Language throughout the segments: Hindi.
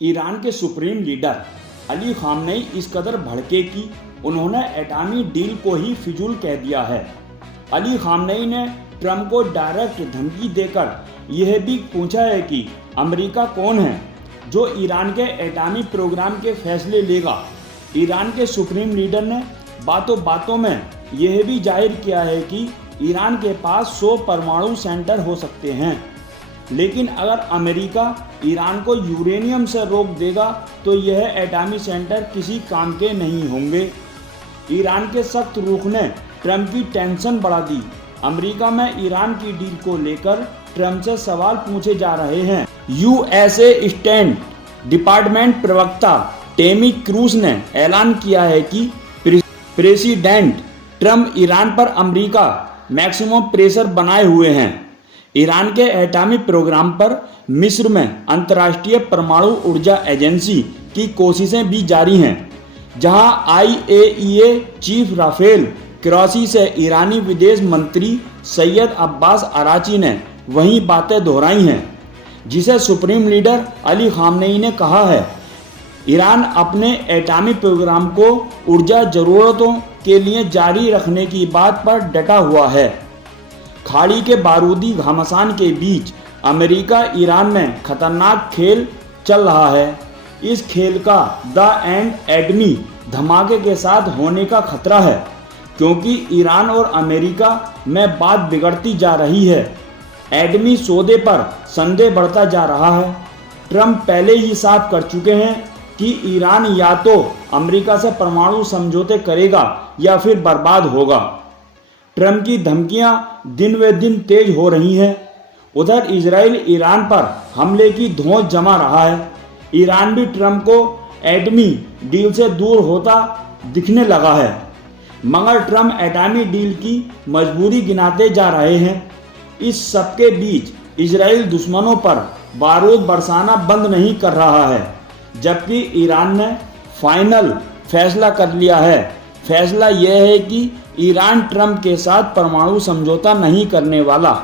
ईरान के सुप्रीम लीडर अली खामनेई इस कदर भड़के कि उन्होंने एटॉमी डील को ही फिजूल कह दिया है। अली खामनेई ने ट्रंप को डायरेक्ट धमकी देकर यह भी पूछा है कि अमेरिका कौन है जो ईरान के एटॉमी प्रोग्राम के फैसले लेगा। ईरान के सुप्रीम लीडर ने बातों बातों में यह भी जाहिर किया है कि ईरान के पास 100 परमाणु सेंटर हो सकते हैं, लेकिन अगर अमेरिका ईरान को यूरेनियम से रोक देगा तो यह एटॉमी सेंटर किसी काम के नहीं होंगे। ईरान के सख्त रुख ने ट्रंप की टेंशन बढ़ा दी। अमेरिका में ईरान की डील को लेकर ट्रंप से सवाल पूछे जा रहे हैं। यूएसए स्टेट डिपार्टमेंट प्रवक्ता टेमी क्रूज ने ऐलान किया है कि प्रेसिडेंट ट्रंप ईरान पर अमेरिका मैक्सिमम प्रेशर बनाए हुए हैं। ईरान के एटॉमी प्रोग्राम पर मिस्र में अंतर्राष्ट्रीय परमाणु ऊर्जा एजेंसी की कोशिशें भी जारी हैं, जहां आईएईए चीफ राफेल क्रासी से ईरानी विदेश मंत्री सैयद अब्बास अराची ने वही बातें दोहराई हैं जिसे सुप्रीम लीडर अली खामनेई ने कहा है। ईरान अपने एटॉमी प्रोग्राम को ऊर्जा जरूरतों के लिए जारी रखने की बात पर डटा हुआ है। खाड़ी के बारूदी घमासान के बीच अमेरिका ईरान में खतरनाक खेल चल रहा है। इस खेल का द एंड एटमी धमाके के साथ होने का खतरा है, क्योंकि ईरान और अमेरिका में बात बिगड़ती जा रही है। एटमी सौदे पर संदेह बढ़ता जा रहा है। ट्रंप पहले ही साफ कर चुके हैं कि ईरान या तो अमेरिका से परमाणु समझौते करेगा या फिर बर्बाद होगा। ट्रंप की धमकियां दिन व दिन तेज हो रही हैं। उधर इजराइल ईरान पर हमले की धौंस जमा रहा है। ईरान भी ट्रंप को एटमी डील से दूर होता दिखने लगा है, मगर ट्रंप एटॉमी डील की मजबूरी गिनाते जा रहे हैं। इस सबके बीच इजराइल दुश्मनों पर बारूद बरसाना बंद नहीं कर रहा है, जबकि ईरान ने फाइनल फैसला कर लिया है। फैसला यह है कि ईरान ट्रंप के साथ परमाणु समझौता नहीं करने वाला।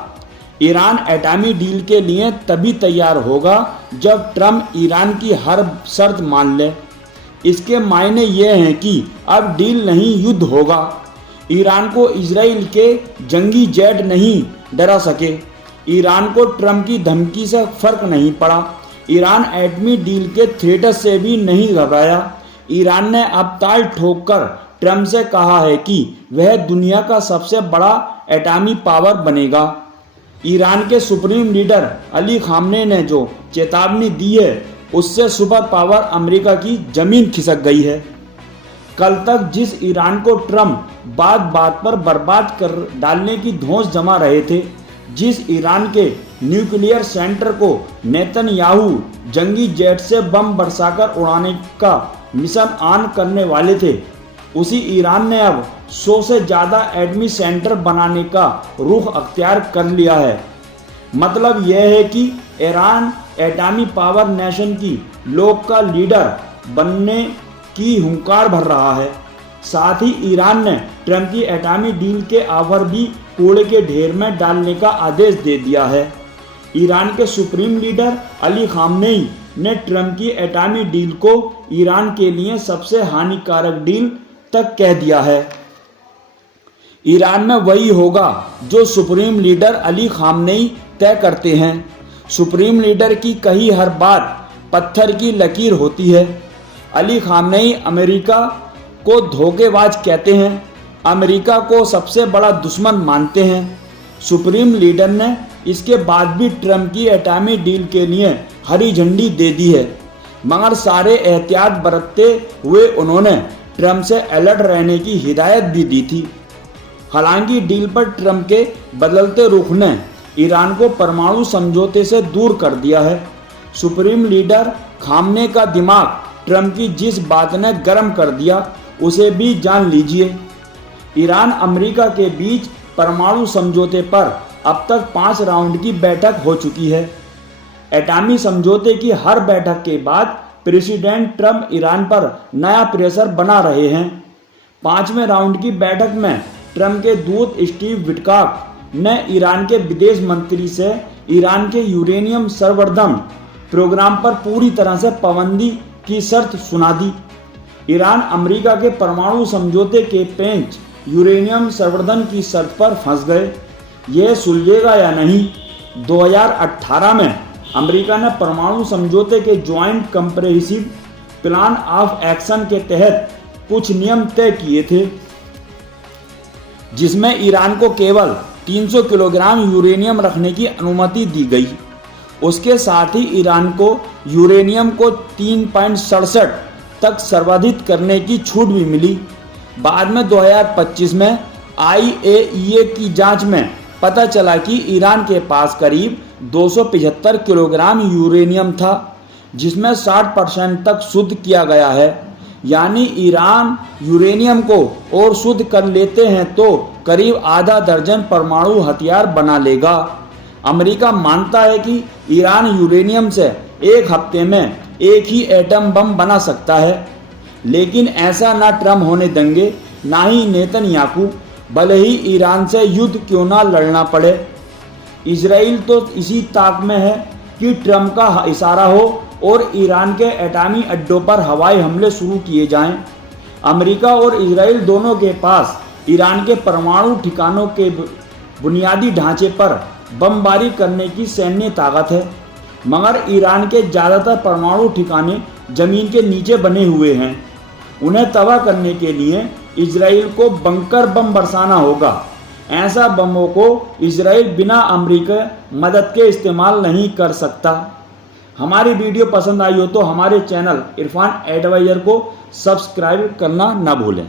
ईरान एटॉमी डील के लिए तभी तैयार होगा जब ट्रंप ईरान की हर शर्त मान ले। इसके मायने ये हैं कि अब डील नहीं, युद्ध होगा। ईरान को इजराइल के जंगी जेट नहीं डरा सके। ईरान को ट्रंप की धमकी से फर्क नहीं पड़ा। ईरान एटमी डील के थ्रेट से भी नहीं घबराया। ईरान ने अब ताल ठोककर ट्रंप से कहा है कि वह दुनिया का सबसे बड़ा एटॉमी पावर बनेगा। ईरान के सुप्रीम लीडर अली खामनेई ने जो चेतावनी दी है, उससे सुपर पावर अमेरिका की जमीन खिसक गई है। कल तक जिस ईरान को ट्रंप बात बात पर बर्बाद कर डालने की धौंस जमा रहे थे, जिस ईरान के न्यूक्लियर सेंटर को नेतन्याहू जंगी जेट से बम बरसाकर उड़ाने का मिशन ऑन करने वाले थे, उसी ईरान ने अब 100 से ज़्यादा एटमी सेंटर बनाने का रुख अख्तियार कर लिया है। मतलब यह है कि ईरान एटॉमी पावर नेशन की लोक का लीडर बनने की हुंकार भर रहा है। साथ ही ईरान ने ट्रंप की एटॉमी डील के ऑफर भी कूड़े के ढेर में डालने का आदेश दे दिया है। ईरान के सुप्रीम लीडर अली खामनेई ने ट्रंप की एटॉमी डील को ईरान के लिए सबसे हानिकारक डील तक कह दिया है। ईरान में वही होगा जो सुप्रीम लीडर अली खामनेई तय करते हैं। सुप्रीम लीडर की कही हर बात पत्थर की लकीर होती है। अली खामनेई अमेरिका को धोखेबाज कहते हैं, अमेरिका को सबसे बड़ा दुश्मन मानते हैं। सुप्रीम लीडर ने इसके बाद भी ट्रंप की एटॉमी डील के लिए हरी झंडी दे दी है, मगर सारे एहतियात बरतते हुए उन्होंने ट्रंप से अलर्ट रहने की हिदायत भी दी थी। हालांकि डील पर ट्रंप के बदलते रुख ने ईरान को परमाणु समझौते से दूर कर दिया है। सुप्रीम लीडर खामनेई का दिमाग ट्रंप की जिस बात ने गर्म कर दिया, उसे भी जान लीजिए। ईरान अमेरिका के बीच परमाणु समझौते पर अब तक 5 राउंड की बैठक हो चुकी है। एटॉमी समझौते की हर बैठक के बाद प्रेसिडेंट ट्रंप ईरान पर नया प्रेशर बना रहे हैं। 5वें राउंड की बैठक में ट्रंप के दूत स्टीव विटकॉफ ने ईरान के विदेश मंत्री से ईरान के यूरेनियम संवर्धन प्रोग्राम पर पूरी तरह से पाबंदी की शर्त सुना दी। ईरान अमेरिका के परमाणु समझौते के पेंच यूरेनियम संवर्धन की शर्त पर फंस गए। यह सुलझेगा या नहीं? 2018 में अमेरिका ने परमाणु समझौते के joint comprehensive plan of action के तहत कुछ नियम तय किए थे, जिसमें ईरान को केवल 300 किलोग्राम यूरेनियम रखने की अनुमति दी गई। उसके साथ ही ईरान को यूरेनियम को 3.67 तक संवर्धित करने की छूट भी मिली। बाद में 2025 में IAEA की जांच में पता चला कि ईरान के पास करीब 275 किलोग्राम यूरेनियम था, जिसमें 60% तक शुद्ध किया गया है। यानी ईरान यूरेनियम को और शुद्ध कर लेते हैं तो करीब आधा दर्जन परमाणु हथियार बना लेगा। अमेरिका मानता है कि ईरान यूरेनियम से एक हफ्ते में एक ही एटम बम बना सकता है, लेकिन ऐसा ना ट्रम्प होने देंगे ना ही नेतन्याहू, भले ही ईरान से युद्ध क्यों ना लड़ना पड़े। इजराइल तो इसी ताक में है कि ट्रम्प का इशारा हो और ईरान के एटॉमी अड्डों पर हवाई हमले शुरू किए जाएं। अमेरिका और इजराइल दोनों के पास ईरान के परमाणु ठिकानों के बुनियादी ढांचे पर बमबारी करने की सैन्य ताकत है, मगर ईरान के ज़्यादातर परमाणु ठिकाने ज़मीन के नीचे बने हुए हैं। उन्हें तबाह करने के लिए इजराइल को बंकर बम बरसाना होगा। ऐसा बमों को इजराइल बिना अमेरिका मदद के इस्तेमाल नहीं कर सकता। हमारी वीडियो पसंद आई हो तो हमारे चैनल इरफान एडवाइजर को सब्सक्राइब करना न भूलें।